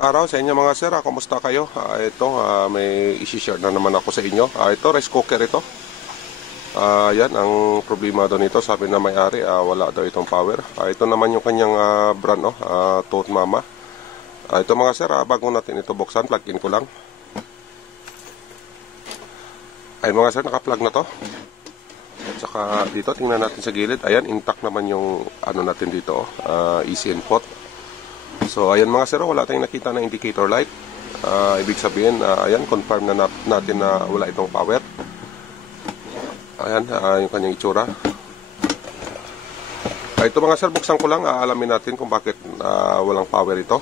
Araw sa inyo mga sir, kumusta kayo? May isi-share na naman ako sa inyo. Ito, rice cooker ito. Yan, ang problema daw nito, sabi na may-ari, wala daw itong power. Ito naman yung kanyang brand, Tot Mama. Ito mga sir, bago natin ito buksan, plug in ko lang. Ayun mga sir, naka-plug na to. At saka dito, tingnan natin sa gilid. Ayan, intact naman yung ano natin dito, easy input. So ayan mga sir, wala tayong nakita na indicator light. Ibig sabihin, ayan, confirm na natin na wala itong power. Ayan, yung kanyang itsura. Ito mga sir, buksan ko lang, alamin natin kung bakit walang power ito.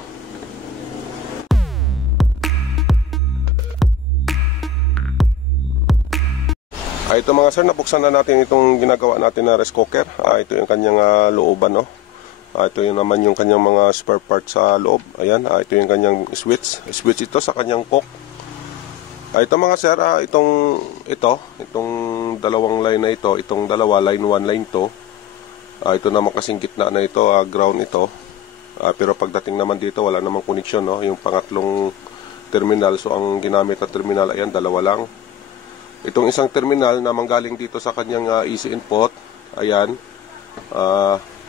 Ito mga sir, nabuksan na natin itong ginagawa natin na rice cooker. Ito yung kanyang looban, no? Ito yung naman yung kanyang mga spare parts sa loob. Ayan, ito yung kanyang switch. Switch ito sa kanyang cook. Ito mga sir, itong dalawang line na ito, itong dalawa, line 1, line 2. Ito naman kasing gitna na ito, ground ito. Pero pagdating naman dito, wala namang connection, no? Yung pangatlong terminal. So ang ginamit na terminal, ayan, dalawa lang. Itong isang terminal na manggaling dito sa kanyang easy input, ayan.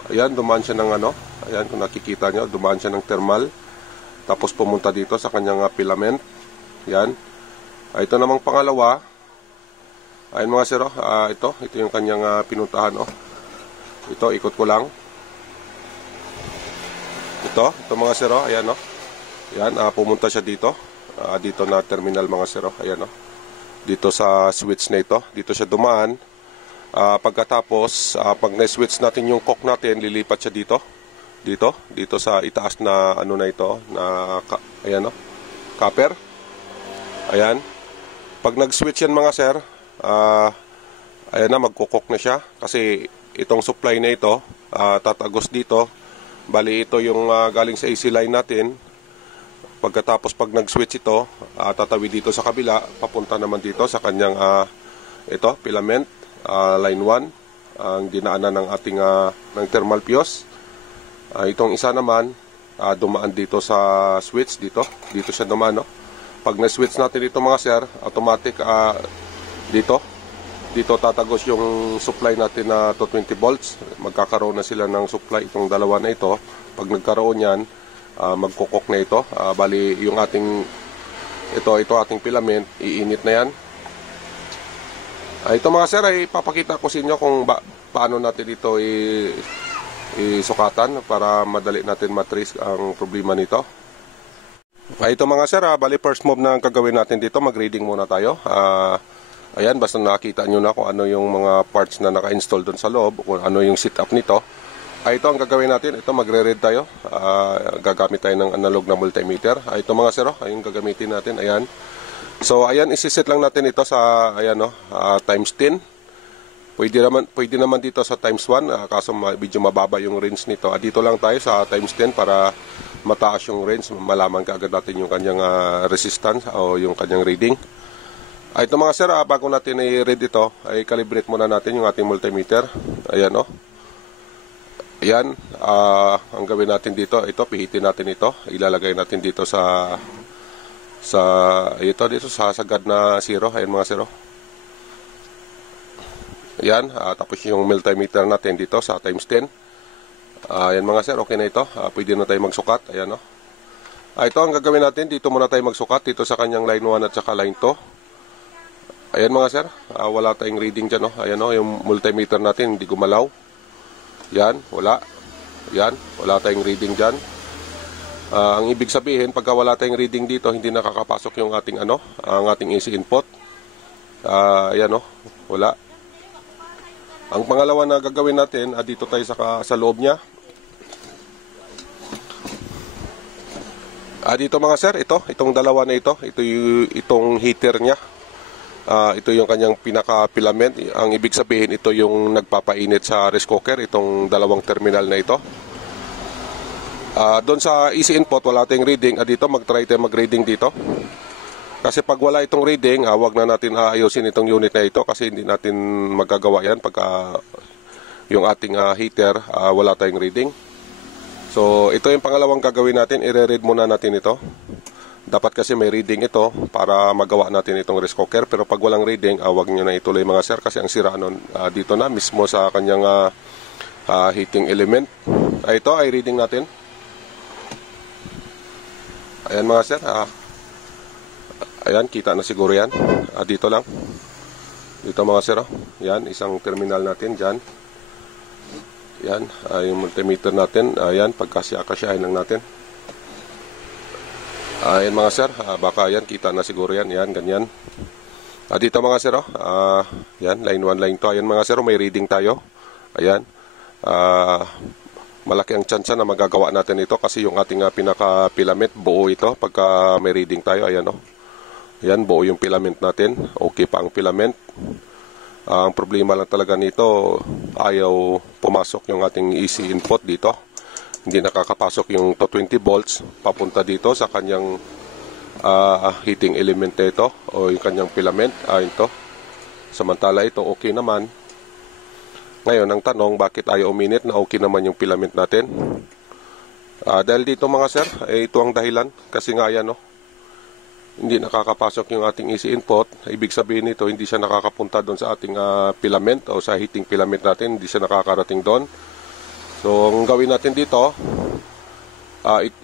Ayan, dumaan siya ng ano. Ayan, kung nakikita nyo, dumaan siya ng thermal. Tapos pumunta dito sa kanyang filament. Ayan. Ito namang pangalawa. Ayan mga sir, ito yung kanyang pinuntahan. Ito, ikot ko lang. Ito mga sir, ayan o. Ayan, pumunta siya dito. Dito na terminal mga sir, ayan o. Dito sa switch na ito. Dito siya dumaan. Pagkatapos, pag na-switch natin yung cock natin, lilipat siya dito sa itaas na ano na ito, na ayan copper. Ayan. Pag nag-switch yan mga sir, ayan na, magkukok na siya kasi itong supply na ito, tatagos dito. Bali ito yung galing sa AC line natin. Pagkatapos pag nag-switch ito, tatawid dito sa kabila, papunta naman dito sa kanyang filament. Line 1 ang dinaanan ng ating ng thermal fuse. Itong isa naman dumaan dito sa switch dito siya dumaan, no? Pag na-switch natin dito mga sir, automatic dito tatagos yung supply natin na 220 volts. Magkakaroon na sila ng supply itong dalawa na ito. Pag nagkaroon yan, magkukok na ito. Bali yung ating ating filament, iinit na yan. Ito mga sir, ay papakita ko sa inyo kung paano natin ito isukatan para madali natin matrace ang problema nito. Ito mga sir, bali first move na gagawin natin dito, mag-reading muna tayo. Ayan, basta nakita nyo na kung ano yung mga parts na naka-install doon sa loob, kung ano yung setup nito. Ito ang gagawin natin, ito magre-read tayo. Gagamit tayo ng analog na multimeter. Ito mga sir, ayun gagamitin natin, ayan. So ayan, isiset lang natin ito sa times 10. Pwede naman dito sa times 1, kaso medyo mababa yung range nito. Dito lang tayo sa times 10 para mataas yung range, malaman kaagad natin yung kanyang resistance o yung kanyang reading. Ito mga sir, bago natin i-read ito, ay calibrate muna natin yung ating multimeter. Ayan Ayan, ang gawin natin dito, pihitin natin ito, ilalagay natin dito sa sagad na 0. Ayan mga zero. Ayan, tapos yung multimeter natin dito sa times 10. Ayan mga sir, okay na ito. Pwede na tayo magsukat. Ayan ito ang gagawin natin, dito muna tayo magsukat dito sa kanyang line 1 at saka line 2. Ayan mga sir, wala tayong reading dyan. Ayan yung multimeter natin hindi gumalaw. Yan, wala. Yan, wala tayong reading dyan. Ang ibig sabihin, pagka wala tayong reading dito, hindi nakakapasok yung ating ang ating AC input. Ayan wala. Ang pangalawa na gagawin natin, dito tayo sa loob niya. Dito mga sir, itong dalawa na itong heater niya. Ito yung kanyang pinaka-filament. Ang ibig sabihin, ito yung nagpapainit sa rice cooker, itong dalawang terminal na ito. Doon sa easy input, wala tayong reading. Dito, mag-try tayo mag-reading dito. Kasi pag wala itong reading, wag na natin ayusin itong unit na ito kasi hindi natin magagawa yan pagka yung ating heater, wala tayong reading. So, ito yung pangalawang gagawin natin. I-read muna natin ito. Dapat kasi may reading ito para magawa natin itong rice cooker. Pero pag walang reading, wag nyo na ituloy mga sir. Kasi ang sira nun, dito na mismo sa kanyang heating element. Ito ay reading natin. Ayan mga sir. Ayan, kita na siguro yan. Dito lang. Dito mga sir. Yan, isang terminal natin dyan. Yan, yung multimeter natin. Ayan, pagkasya-kasyahin lang natin. Ayan mga sir, baka yan, kita na siguro yan, yan, ganyan. Dito mga sir, yan, line 1, line 2. Ayan mga sir, may reading tayo. Ayan, malaki ang chance na magagawa natin ito kasi yung ating pinaka-filament, buo ito pagka may reading tayo. Ayan o, ayan, buo yung filament natin. Okay pa ang filament. Ang problema lang talaga nito, ayaw pumasok yung ating AC input dito. Hindi nakakapasok yung 220 volts papunta dito sa kanyang heating element ito o yung kanyang filament. Ito. Samantala ito okay naman. Ngayon ang tanong, bakit ayaw uminit na okay naman yung filament natin? Dahil dito mga sir, ito ang dahilan. Kasi nga yan hindi nakakapasok yung ating AC input. Ibig sabihin nito, hindi siya nakakapunta doon sa ating filament o sa heating filament natin. Hindi siya nakakarating doon. So, ang gawin natin dito,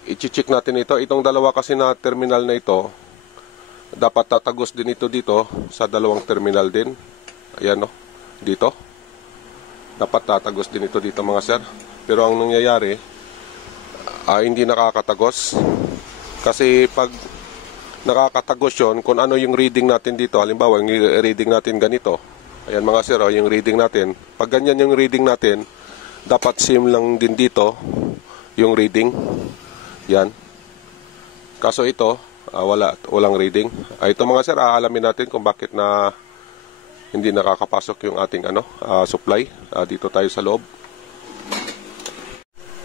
i-check natin ito. Itong dalawa kasi na terminal na ito, dapat tatagos din ito dito sa dalawang terminal din. Ayan dito. Dapat tatagos din ito dito mga sir. Pero ang nangyayari, hindi nakakatagos. Kasi pag nakakatagos yun, kung ano yung reading natin dito, halimbawa yung reading natin ganito. Ayan mga sir, yung reading natin. Pag ganyan yung reading natin, dapat same lang din dito yung reading. Yan. Kaso ito, walang reading. Ito mga sir, aalamin natin kung bakit na hindi nakakapasok yung ating supply. Dito tayo sa loob.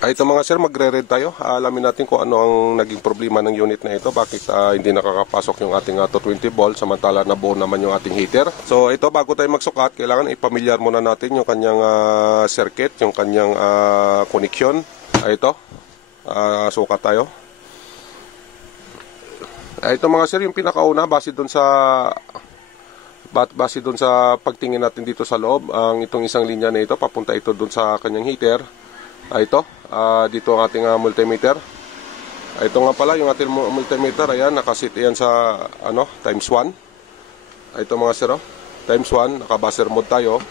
Ito mga sir, magre-read tayo. Alamin natin kung ano ang naging problema ng unit na ito. Bakit hindi nakakapasok yung ating 220 volts samantala na buo naman yung ating heater. So ito, bago tayo magsukat, kailangan ipamilyar muna natin yung kanyang circuit, yung kanyang connection. Ito, sukat tayo. Ito mga sir, yung pinakauna, base dun sa pagtingin natin dito sa loob, ang itong isang linya na ito, papunta ito dun sa kanyang heater. Ito, dito ang ating multimeter. Ito nga pala yung ating multimeter. Ayan, nakasit yan sa times 1. Ito mga sir, times 1, naka-buzzer mode tayo.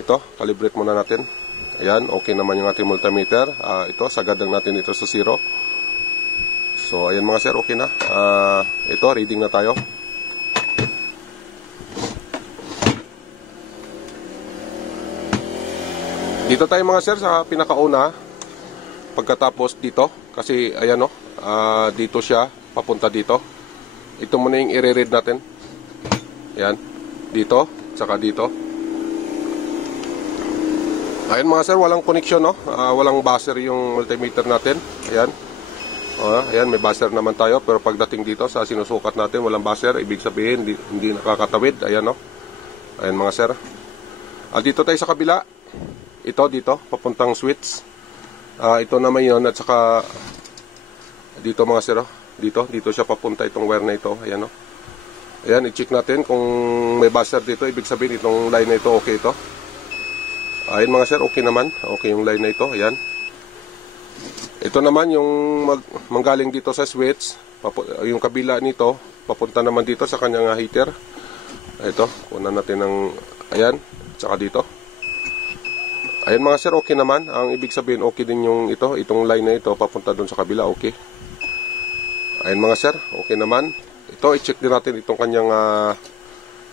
Ito, calibrate muna natin. Ayan, okay naman yung ating multimeter. Ito, sagad lang natin ito sa 0. So ayan mga sir, okay na. Ito, reading na tayo. Dito tayo mga sir sa pinakauna. Pagkatapos dito, kasi ayan dito siya, papunta dito. Ito muna yung i-read natin. Ayan, dito, saka dito. Ayan mga sir, walang connection walang buzzer yung multimeter natin. Ayan. Ayan, may buzzer naman tayo, pero pagdating dito sa sinusukat natin, walang buzzer. Ibig sabihin, hindi nakakatawid. Ayan Ayan mga sir. Dito tayo sa kabila. Ito dito, papuntang switch. Ito naman yun, at saka dito mga sir, dito siya papunta itong wire na ito. Ayan Ayan, i-check natin kung may buzzer dito. Ibig sabihin itong line na ito, okay ito. Ayan mga sir, okay naman. Okay yung line na ito. Ayan. Ito naman yung manggaling dito sa switch. Yung kabila nito, papunta naman dito sa kanyang heater. Ito, kunan natin ng, ayan, saka dito. Ayan mga sir, okay naman. Ang ibig sabihin, okay din yung itong line na ito, papunta dun sa kabila, okay. Ayan mga sir, okay naman. Ito, i-check din natin itong kanyang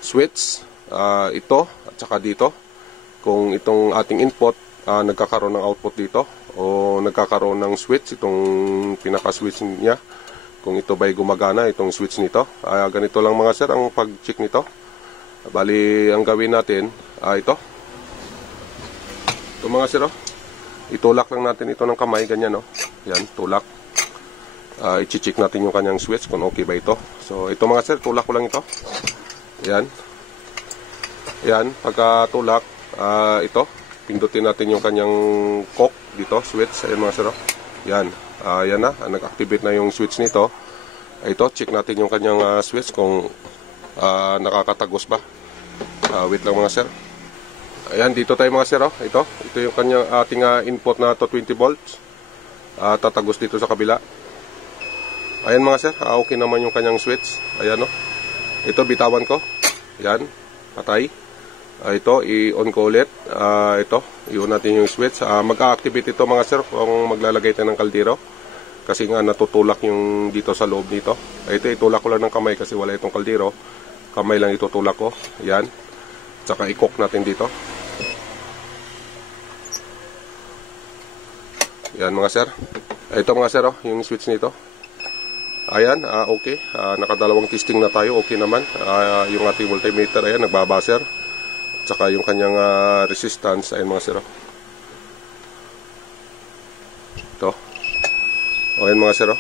switch. Ito, at saka dito. Kung itong ating input, nagkakaroon ng output dito. O nagkakaroon ng switch, itong pinaka-switch niya. Kung ito ba'y gumagana, itong switch nito. Ganito lang mga sir, ang pag-check nito. Bali, ang gawin natin, ito. Ito mga sir, itulak lang natin ito ng kamay, ganyan Yan, tulak. I-check natin yung kanyang switch kung okay ba ito. So ito mga sir, tulak ko lang ito. Yan. Yan, pagka tulak, ito, pindutin natin yung kanyang cock dito, switch. Ayan mga sir. Yan. Yan na. Nag-activate na yung switch nito. Ito, check natin yung kanyang switch kung nakakatagos ba. Wait lang mga sir. Ayan, dito tayo mga sir. Ito yung kanyang ating input na to 20 volts. Tatagos dito sa kabila. Ayan mga sir, okay naman yung kanyang switch. Ayan ito, bitawan ko. Ayan, patay. Ito, i-on ko ulit. Ito, i-on natin yung switch. Mag-activate ito mga sir kung maglalagay tayo ng kaldero. Kasi nga natutulak yung dito sa loob nito. Ito, itulak ko lang ng kamay kasi wala itong kaldero. Kamay lang itutulak ko. Ayan. Tsaka i-cook natin dito. Ayan mga sir. Ito mga sir, yung switch nito. Ayan, okay. Nakadalawang testing na tayo. Okay naman. Yung ating multimeter, ayan, nagbabaser. Tsaka yung kanyang resistance, ayan mga sir. Ito. Ayan mga sir.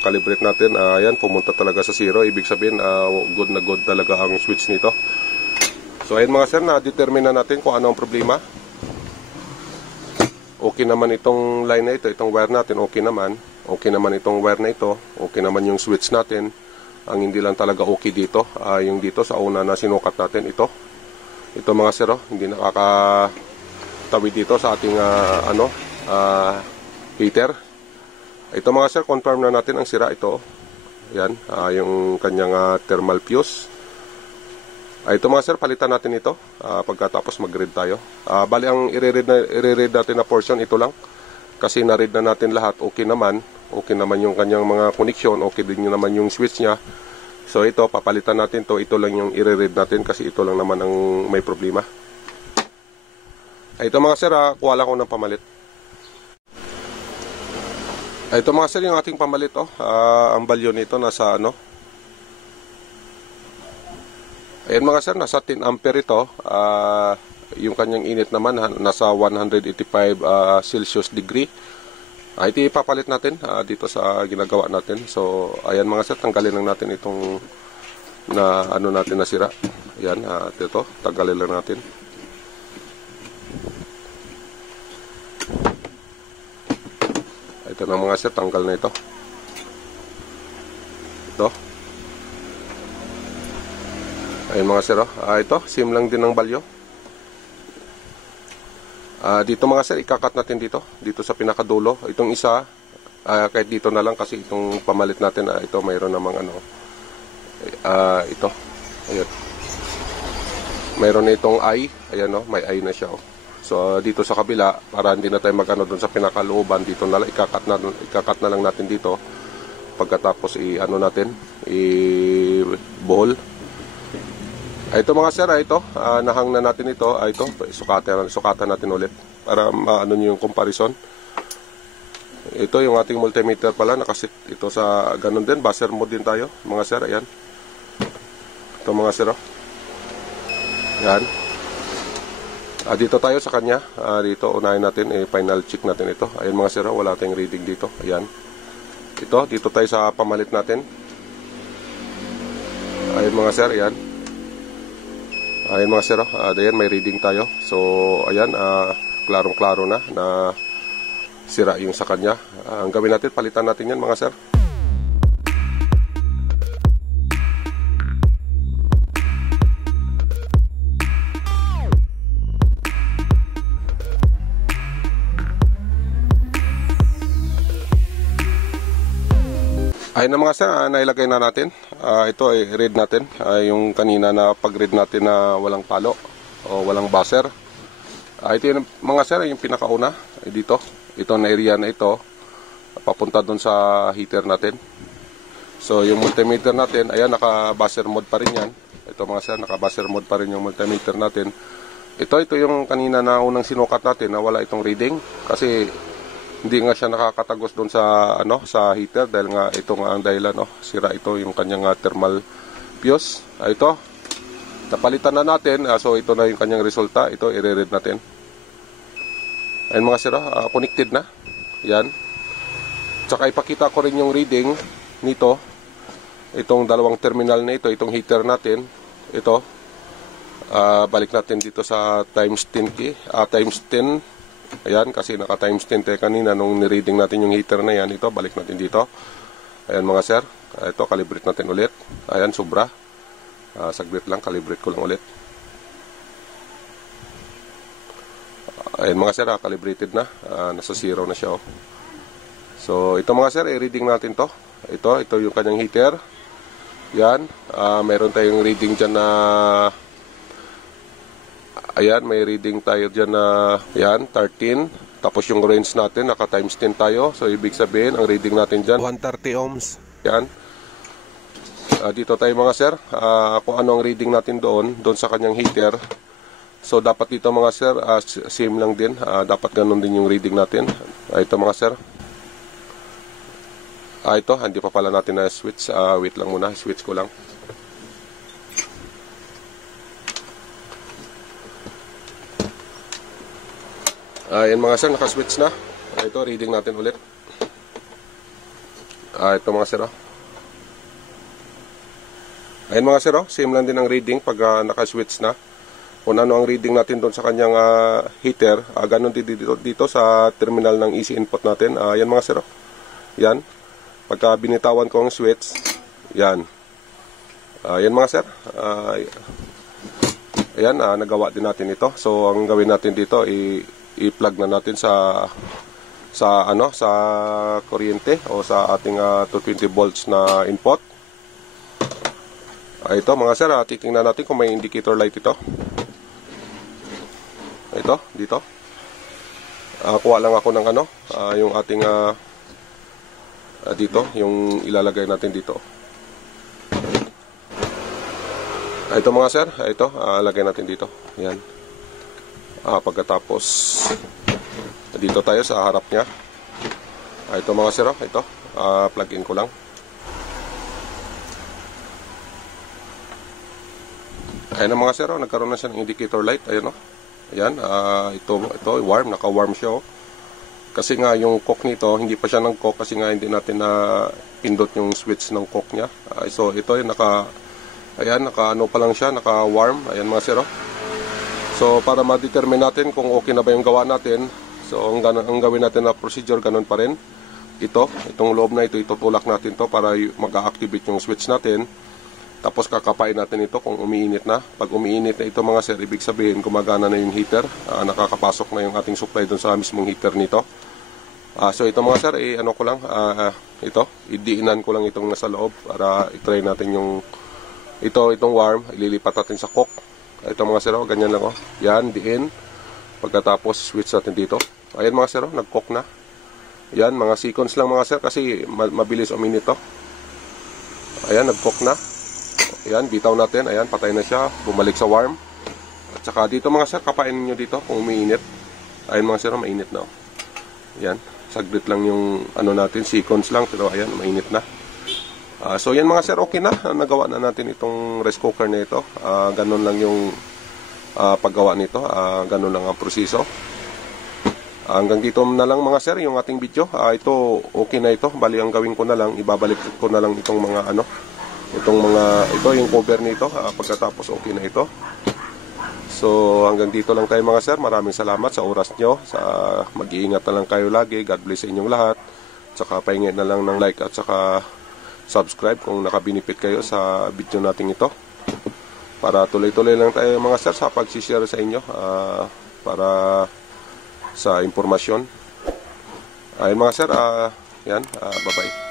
Calibrate natin. Ayan, pumunta talaga sa 0. Ibig sabihin, good na good talaga ang switch nito. So ayan mga sir, na-determine na natin kung ano ang problema. Okay naman itong line na ito, itong wire natin, okay naman. Okay naman itong wire na ito, okay naman yung switch natin. Ang hindi lang talaga okay dito, yung dito sa una na sinukat natin, ito mga sir, hindi nakakatawid dito sa ating heater. Ito mga sir, confirm na natin ang sira ito. Yan, yung kanyang thermal fuse. Ito mga sir, palitan natin ito pagkatapos mag-read tayo. Bali ang i-read natin na portion, ito lang. Kasi na-read na natin lahat, okay naman. Okay naman yung kanyang mga connection, okay din naman yung switch niya. So ito, papalitan natin to. Ito lang yung i-read natin kasi ito lang naman ang may problema. Ito mga sir, kuha lang ko ng pamalit. Ito mga sir, yung ating pamalit. Ang value nito nasa ayan mga sir, nasa 10 ampere ito. Yung kanyang init naman nasa 185 Celsius degree. Ito ipapalit natin dito sa ginagawa natin. So ayan mga sir, tanggalin lang natin itong na natin nasira. Ayan, ito tanggalin lang natin. Ito na mga sir, tanggal na ito. Ito. Ayun mga sir, ito, same lang din ng value. Dito mga sir, ikakat natin dito sa pinakadulo. Itong isa, kahit dito na lang kasi itong pamalit natin, ito mayroon namang ito. Ayun. Mayroon na itong eye, ayan may eye na siya So dito sa kabila, para hindi na tayo doon sa pinakalooban, dito na lang, ikakat na lang natin dito. Pagkatapos natin, i-ball. Ito mga sir, ito, nahang na natin ito. Ito, sukatan natin ulit para maano nyo yung comparison. Ito yung ating multimeter pala, nakasit ito sa ganun din, buzzer mode din tayo mga sir, ayan. Ito mga sir, yan. Dito tayo sa kanya, dito unahin natin, final check natin ito. Ayan mga sir, wala tayong reading dito, ayan. Ito, dito tayo sa pamalit natin. Ayan mga sir, ayan. Ayan mga sir, ayan may reading tayo. So ayan, klarong-klaro na sira yung sa kanya. Ang gawin natin, palitan natin yan mga sir. Ayun na mga sir, nailagay na natin. Ito ay read natin. Yung kanina na pag-read natin na walang palo o walang buzzer. Ito yung mga sir, yung pinakauna. Dito. Ito na area na ito. Papunta dun sa heater natin. So yung multimeter natin, ayan, naka-buzzer mode pa rin yan. Ito mga sir, naka-buzzer mode pa rin yung multimeter natin. Ito yung kanina na unang sinukat natin na wala itong reading. Kasi hindi nga siya nakakatagos doon sa sa heater dahil nga ito nga ang dahilan sira ito yung kanyang thermal fuse. Ito napalitan na natin, so ito na yung kanyang resulta. Ito i-read natin. Ayun mga sir, connected na yan. Tsaka ipakita ko rin yung reading nito, itong dalawang terminal na ito, itong heater natin. Ito balik natin dito sa times 10 key, times 10 Ayan, kasi naka times 10 tayo kanina nung ni-reading natin yung heater na yan. Ito, balik natin dito. Ayan mga sir. Ito, calibrate natin ulit. Ayan, sobra. Saglit lang, calibrate ko lang ulit. Ayan mga sir, calibrated na. Nasa 0 na siya. Oh. So, ito mga sir, i-reading natin to. Ito yung kanyang heater. Yan, mayroon tayong reading dyan na ayan, may reading tayo dyan na yan, 13. Tapos yung range natin, naka times 10 tayo. So, ibig sabihin, ang reading natin dyan 130 ohms. Yan. Dito tayo mga sir, kung ano ang reading natin doon sa kanyang heater. So, dapat dito mga sir, same lang din. Dapat ganun din yung reading natin. Ito mga sir. Ito, hindi pa pala natin na switch. Wait lang muna, switch ko lang. Ayan mga sir, naka-switch na. Ito, reading natin ulit. Ito mga sir. Ayan mga sir, same lang din ang reading pag naka-switch na. Kung ano ang reading natin doon sa kanyang heater, ganun din dito sa terminal ng easy input natin. Ayan mga sir. Yan. Pagka binitawan ko ang switch, yan. Ayan mga sir. Ayan, nagawa din natin ito. So, ang gawin natin dito, i-plug na natin sa kuryente o sa ating 220 volts na input. Ito mga sir, titingnan natin kung may indicator light ito. Ito, dito. Kuha lang ako ng yung ating dito, yung ilalagay natin dito. Ito mga sir, ito, lagay natin dito. Yan. Pagkatapos dito tayo sa harap niya. Ito mga sir, ito, plug in ko lang. Ayan na mga sir, nagkaroon na siya ng indicator light. Ayan o. Ayan, ito warm, naka-warm siya o. Kasi nga yung cock nito, hindi pa siya ng cock kasi nga hindi natin na pindot yung switch ng cock niya. So ito yung naka-ano pa lang siya, naka-warm. Ayan mga sir o. So, para ma-determine natin kung okay na ba yung gawa natin, so, ang gawin natin na procedure, ganun pa rin. Itong loob na ito, itutulak natin to para mag-activate yung switch natin. Tapos, kakapain natin ito kung umiinit na. Pag umiinit na ito mga sir, ibig sabihin, gumagana na yung heater. Nakakapasok na yung ating supply dun sa mismong heater nito. So, ito mga sir, ko lang, idiinan ko lang itong nasa loob para itry natin yung, itong warm, ililipat natin sa cock. Ito mga sir, ganyan lang Yan, diin. Pagkatapos switch natin dito. Ayan mga sir, nag-cook na. Yan, mga seconds lang mga sir kasi mabilis uminit to. Ayan, nag-cook na. Ayan, bitaw natin. Ayan, patay na siya. Bumalik sa warm. At saka dito mga sir, kapain niyo dito kung umiinit. Ayan mga sir, mainit na. Ayan, saglit lang yung natin, seconds lang. Pero ayan, mainit na. So yan mga sir, okay na. Nagawa na natin itong rice cooker na ito. Ganun lang yung paggawa nito. Ganun lang ang proseso. Hanggang dito na lang mga sir yung ating video. Ito okay na ito. Bali ang gawin ko na lang, ibabalik ko na lang itong mga ito yung cover nito. Pagkatapos okay na ito. So hanggang dito lang tayo mga sir. Maraming salamat sa oras nyo. Mag-iingat na lang kayo lagi. God bless sa inyong lahat. Tsaka pahingi na lang ng like at saka subscribe kung nakabinipit kayo sa video natin ito. Para tuloy-tuloy lang tayo mga sir sa pag-share sa inyo para sa impormasyon. Ayun mga sir, yan, bye-bye.